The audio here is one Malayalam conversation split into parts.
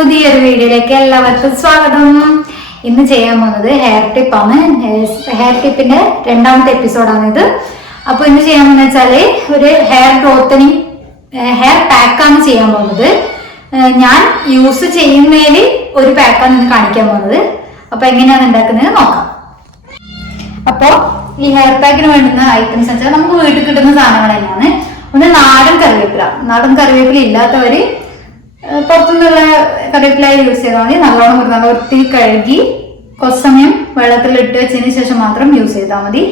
പുതിയൊരു വീഡിയോയിലേക്ക് എല്ലാവർക്കും സ്വാഗതം. ഇന്ന് ചെയ്യാൻ പോകുന്നത് ഹെയർ ടിപ്പാണ്. ഹെയർ ടിപ്പിന്റെ രണ്ടാമത്തെ എപ്പിസോഡാണ് ഇത്. അപ്പൊ ഇന്ന് ചെയ്യാൻ പോകുന്ന വെച്ചാല് ഒരു ഹെയർ ഗ്രോത്തനിങ് ഹെയർ പാക്കാണ് ചെയ്യാൻ പോകുന്നത്. ഞാൻ യൂസ് ചെയ്യുന്നതിൽ ഒരു പാക്കാണ് ഇന്ന് കാണിക്കാൻ പോകുന്നത്. അപ്പൊ എങ്ങനെയാണ് ഉണ്ടാക്കുന്നത് നോക്കാം. അപ്പൊ ഈ ഹെയർ പാക്കിന് വേണ്ടുന്ന ഐറ്റംസ് വെച്ചാൽ നമുക്ക് വീട്ടിൽ കിട്ടുന്ന സാധനങ്ങൾ തന്നെയാണ്. ഒന്ന് നാടൻ കറിവേപ്പില. നാടൻ കറിവേപ്പില ഇല്ലാത്തവര് പുറത്തുനിന്നുള്ള കറിവേപ്പില യൂസ് ചെയ്താൽ മതി. നല്ലോണം നല്ല വൃത്തി കഴുകി കുറച്ച് സമയം വെള്ളത്തിലിട്ട് വെച്ചതിന് ശേഷം മാത്രം യൂസ് ചെയ്താൽ മതി.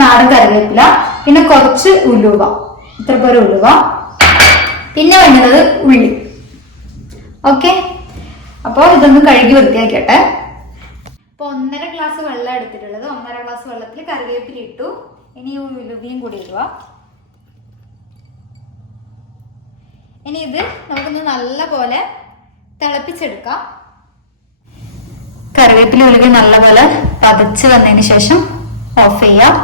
നാടൻ കറിവേപ്പില, പിന്നെ കുറച്ച് ഉലുവ, ഇത്ര പോലെ ഉലുവ, പിന്നെ വേണ്ടത് ഉള്ളി. ഓക്കെ, അപ്പോൾ ഇതൊന്ന് കഴുകി വൃത്തിയാക്കട്ടെ. ഇപ്പൊ 1.5 ഗ്ലാസ് വെള്ളം എടുത്തിട്ടുള്ളത്. 1.5 ഗ്ലാസ് വെള്ളത്തിൽ കറിവേപ്പില ഇട്ടു. ഇനി ഉലുവയും കൂടി ഇടുക. ഇനി ഇത് നമുക്കൊന്ന് നല്ല പോലെ തിളപ്പിച്ചെടുക്കാം. കറിവേപ്പില ഉലുവ നല്ലപോലെ പതച്ച് വന്നതിന് ശേഷം ഓഫ് ചെയ്യാം.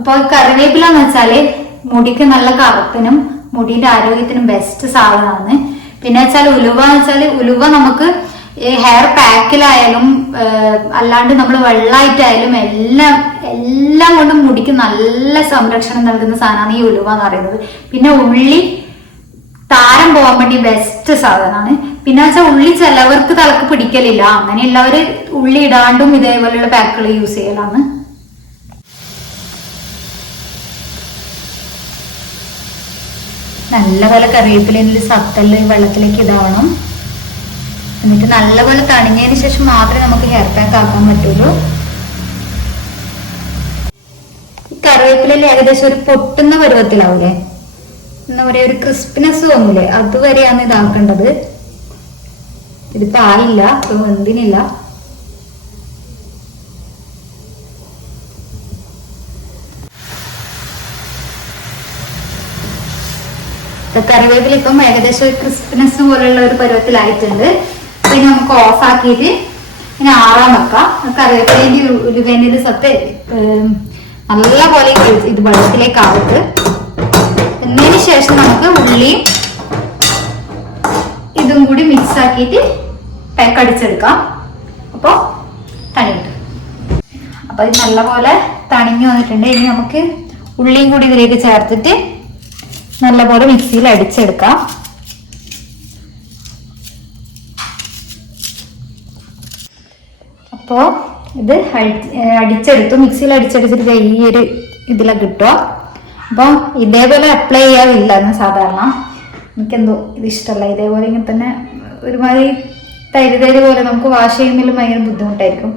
അപ്പോൾ കറിവേപ്പില എന്ന് വെച്ചാല് മുടിക്ക് നല്ല കറുപ്പിനും മുടിയുടെ ആരോഗ്യത്തിനും ബെസ്റ്റ് സാധനമാണ്. പിന്നെ വെച്ചാൽ ഉലുവ എന്ന് വെച്ചാല് ഉലുവ നമുക്ക് ഹെയർ പാക്കിലായാലും അല്ലാണ്ട് നമ്മൾ വെള്ളമായിട്ടായാലും എല്ലാം കൊണ്ടും മുടിക്ക് നല്ല സംരക്ഷണം നൽകുന്ന സാധനമാണ് ഈ ഉലുവ എന്ന് പറയുന്നത്. പിന്നെ ഉള്ളി താരം പോകാൻ വേണ്ടി ബെസ്റ്റ് സാധനമാണ്. പിന്നെ വെച്ചാൽ ഉള്ളി ചിലവർക്ക് തലക്ക് പിടിക്കലില്ല. അങ്ങനെയുള്ളവര് ഉള്ളി ഇടാണ്ടും ഇതേപോലെയുള്ള പാക്കുകൾ യൂസ് ചെയ്യലാണ്. നല്ലപോലെ കറിവേപ്പിലയിൽ സത്തല് വെള്ളത്തിലേക്ക് ഇതാവണം. എന്നിട്ട് നല്ലപോലെ തണിഞ്ഞതിന് ശേഷം മാത്രമേ നമുക്ക് ഹെയർ പാക്ക് ആക്കാൻ പറ്റുള്ളൂ. ഈ കറിവേപ്പിലയിൽ ഏകദേശം ഒരു പൊട്ടുന്ന പരുവത്തിലാവൂലേ, എന്താ പറയാ, ഒരു ക്രിസ്പിനെസ് തോന്നൂലേ, അതുവരെയാണ് ഇതാക്കേണ്ടത്. ഇതിപ്പോ ആയില്ല, ഇപ്പൊ വെന്തിനില്ല. കറിവേപ്പില ഇപ്പം ഏകദേശം ഒരു ക്രിസ്പിനെസ് പോലെയുള്ള ഒരു പരുവത്തിലായിട്ടുണ്ട്. പിന്നെ നമുക്ക് ഓഫ് ആക്കിയിട്ട് ഇങ്ങനെ ആറാൻ വെക്കാം. കറിവേപ്പിലേന്റെ ഉലുവേന്റെ സത്ത് നല്ല പോലെ ഇത് വെള്ളത്തിലേക്ക് ആവട്ട്. എന്നതിന് ശേഷം നമുക്ക് ഉള്ളിയും ഇതും കൂടി മിക്സ് ആക്കിയിട്ട് പാക്ക് അടിച്ചെടുക്കാം. അപ്പൊ തണിയിട്ട് അപ്പൊ ഇത് നല്ലപോലെ തണിഞ്ഞു വന്നിട്ടുണ്ട്. ഇനി നമുക്ക് ഉള്ളിയും കൂടി ഇതിലേക്ക് ചേർത്തിട്ട് നല്ലപോലെ മിക്സിയിൽ അടിച്ചെടുക്കാം. അപ്പോ ഇത് അടിച്ചെടുത്തു. മിക്സിയിൽ അടിച്ചെടുത്തിട്ട് ഈ ഒരു ഇതിലെ കിട്ടുക. അപ്പോൾ ഇതേപോലെ അപ്ലൈ ചെയ്യാറില്ല സാധാരണ. എനിക്കെന്തോ ഇത് ഇഷ്ടമല്ല. ഇതേപോലെ ഇങ്ങനെ തന്നെ ഒരുമാതിരി തരി പോലെ നമുക്ക് വാഷ് ചെയ്യുന്നതിലും ഭയങ്കര ബുദ്ധിമുട്ടായിരിക്കും.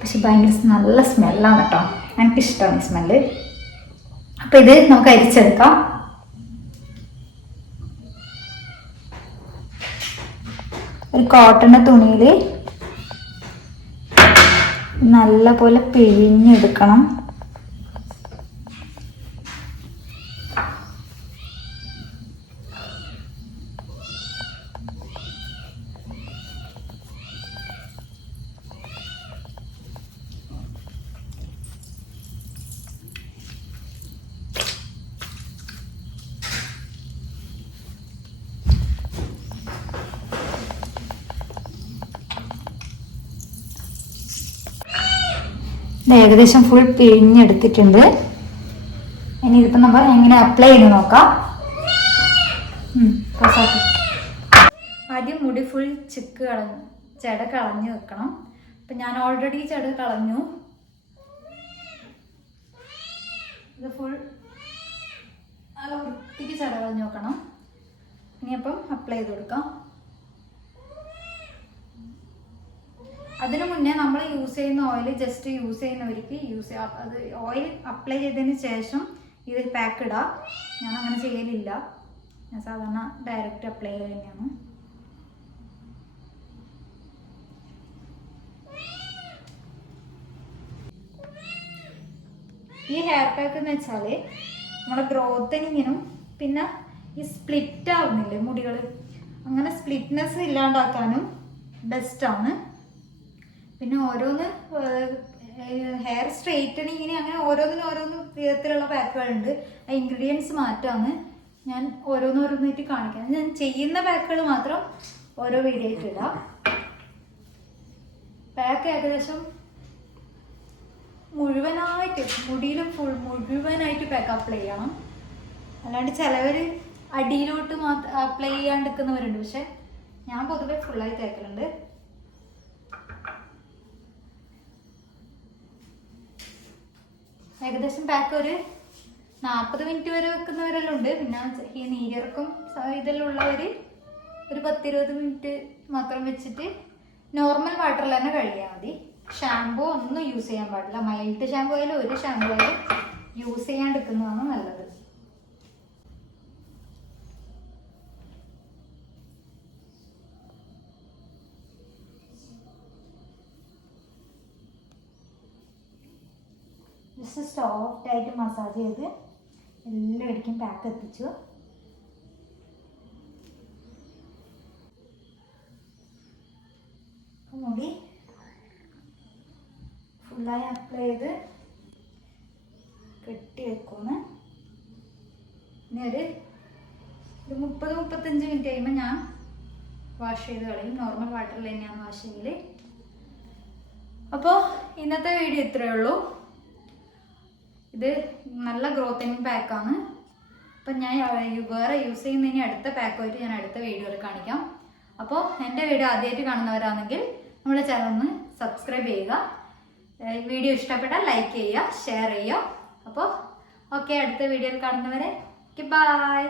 പക്ഷെ ഭയങ്കര നല്ല സ്മെല്ലാണ് കേട്ടോ. എനിക്കിഷ്ടമാണ് ഈ സ്മെല്ല്. അപ്പൊ ഇത് നമുക്ക് അരിച്ചെടുക്കാം. ഒരു കോട്ടന്റെ തുണിയിൽ നല്ല പോലെ പിഴിഞ്ഞെടുക്കണം. ഏകദേശം ഫുൾ പിഴിഞ്ഞെടുത്തിട്ടുണ്ട്. ഇനി ഇതിപ്പോ നമ്മൾ എങ്ങനെ അപ്ലൈ ചെയ്ത് നോക്കാം. ആദ്യം മുടി ഫുൾ ചെട കളഞ്ഞു വെക്കണം. അപ്പൊ ഞാൻ ഓൾറെഡി ചെട കളഞ്ഞു. ഇത് ഫുൾ നല്ല വൃത്തിക്ക് ചെട കളഞ്ഞു വെക്കണം. ഇനിയപ്പം അപ്ലൈ ചെയ്ത് കൊടുക്കാം. അതിനു മുന്നേ നമ്മൾ യൂസ് ചെയ്യുന്ന ഓയിൽ ജസ്റ്റ് യൂസ് ചെയ്യുന്നവർക്ക് അത് ഓയിൽ അപ്ലൈ ചെയ്തതിന് ശേഷം ഇതിൽ പാക്ക് ഇടാം. ഞാൻ അങ്ങനെ ചെയ്യലില്ല. ഞാൻ സാധാരണ ഡയറക്റ്റ് അപ്ലൈ ചെയ്ത് തന്നെയാണ്. ഈ ഹെയർ പാക്ക് എന്ന് വെച്ചാൽ നമ്മുടെ ഗ്രോത്തനിങ്ങിനും പിന്നെ ഈ സ്പ്ലിറ്റ് ആവുന്നില്ലേ മുടികൾ, അങ്ങനെ സ്പ്ലിറ്റ്നെസ് ഇല്ലാണ്ടാക്കാനും ബെസ്റ്റാണ്. പിന്നെ ഓരോന്ന് ഹെയർ സ്ട്രെയിറ്റനിങ്ങിന് അങ്ങനെ ഓരോന്നിനും ഓരോന്ന് വിധത്തിലുള്ള പാക്കുകളുണ്ട്. ആ ഇൻഗ്രീഡിയൻസ് മാറ്റാണ്. ഞാൻ ഓരോന്നോരോന്നായിട്ട് കാണിക്കാം. ഞാൻ ചെയ്യുന്ന പാക്കുകൾ മാത്രം ഓരോ വീഡിയോ ആയിട്ട് ഇടാം. പാക്ക് ഏകദേശം മുഴുവനായിട്ട് മുടിയിലും മുഴുവനായിട്ട് പാക്ക് അപ്ലൈ ചെയ്യണം. അല്ലാണ്ട് ചിലവർ അടിയിലോട്ട് മാത്രം അപ്ലൈ ചെയ്യാണ്ടിരിക്കുന്നവരുണ്ട്. പക്ഷെ ഞാൻ പൊതുവെ ഫുള്ളായി തേക്കലുണ്ട്. ഏകദേശം പാക്ക് ഒരു 40 മിനിറ്റ് വരെ വെക്കുന്നവരെല്ലാം ഉണ്ട്. പിന്നെ ഈ നീരിറക്കും ഇതെല്ലാം ഉള്ളവർ ഒരു 10-20 മിനിറ്റ് മാത്രം വെച്ചിട്ട് നോർമൽ വാട്ടറിൽ തന്നെ കഴുകിയാൽ മതി. ഷാമ്പൂ ഒന്നും യൂസ് ചെയ്യാൻ പാടില്ല. മൈൽഡ് ഷാമ്പൂ ആയാലും ഒരു ഷാമ്പൂ ആയാലും യൂസ് ചെയ്യാണ്ടിരിക്കുന്നതാണ് നല്ലത്. ജസ്റ്റ് സോഫ്റ്റ് ആയിട്ട് മസാജ് ചെയ്ത് എല്ലായിടയ്ക്കും പാക്ക് എത്തിച്ചു. മുടി ഫുള്ളായി അപ്ലൈ ചെയ്ത് കെട്ടി വെക്കുന്നു. ഇനി ഒരു 30-35 മിനിറ്റ് കഴിയുമ്പോൾ ഞാൻ വാഷ് ചെയ്ത് കളയും. നോർമൽ വാട്ടറിൽ തന്നെയാണ് വാഷ് ചെയ്യൽ. അപ്പോൾ ഇന്നത്തെ വീഡിയോ ഇത്രയേ ഉള്ളൂ. ഇത് നല്ല ഗ്രോത്തിങ് പാക്കാണ്. അപ്പം ഞാൻ വേറെ യൂസ് ചെയ്യുന്നതിന് അടുത്ത പാക്കുമായിട്ട് ഞാൻ അടുത്ത വീഡിയോയിൽ കാണിക്കാം. അപ്പോൾ എൻ്റെ വീഡിയോ ആദ്യമായിട്ട് കാണുന്നവരാണെങ്കിൽ നമ്മുടെ ചാനൽ ഒന്ന് സബ്സ്ക്രൈബ് ചെയ്യുക. വീഡിയോ ഇഷ്ടപ്പെട്ടാൽ ലൈക്ക് ചെയ്യുക, ഷെയർ ചെയ്യുക. അപ്പോൾ ഓക്കെ, അടുത്ത വീഡിയോയിൽ കാണുന്നവരെ ബൈ.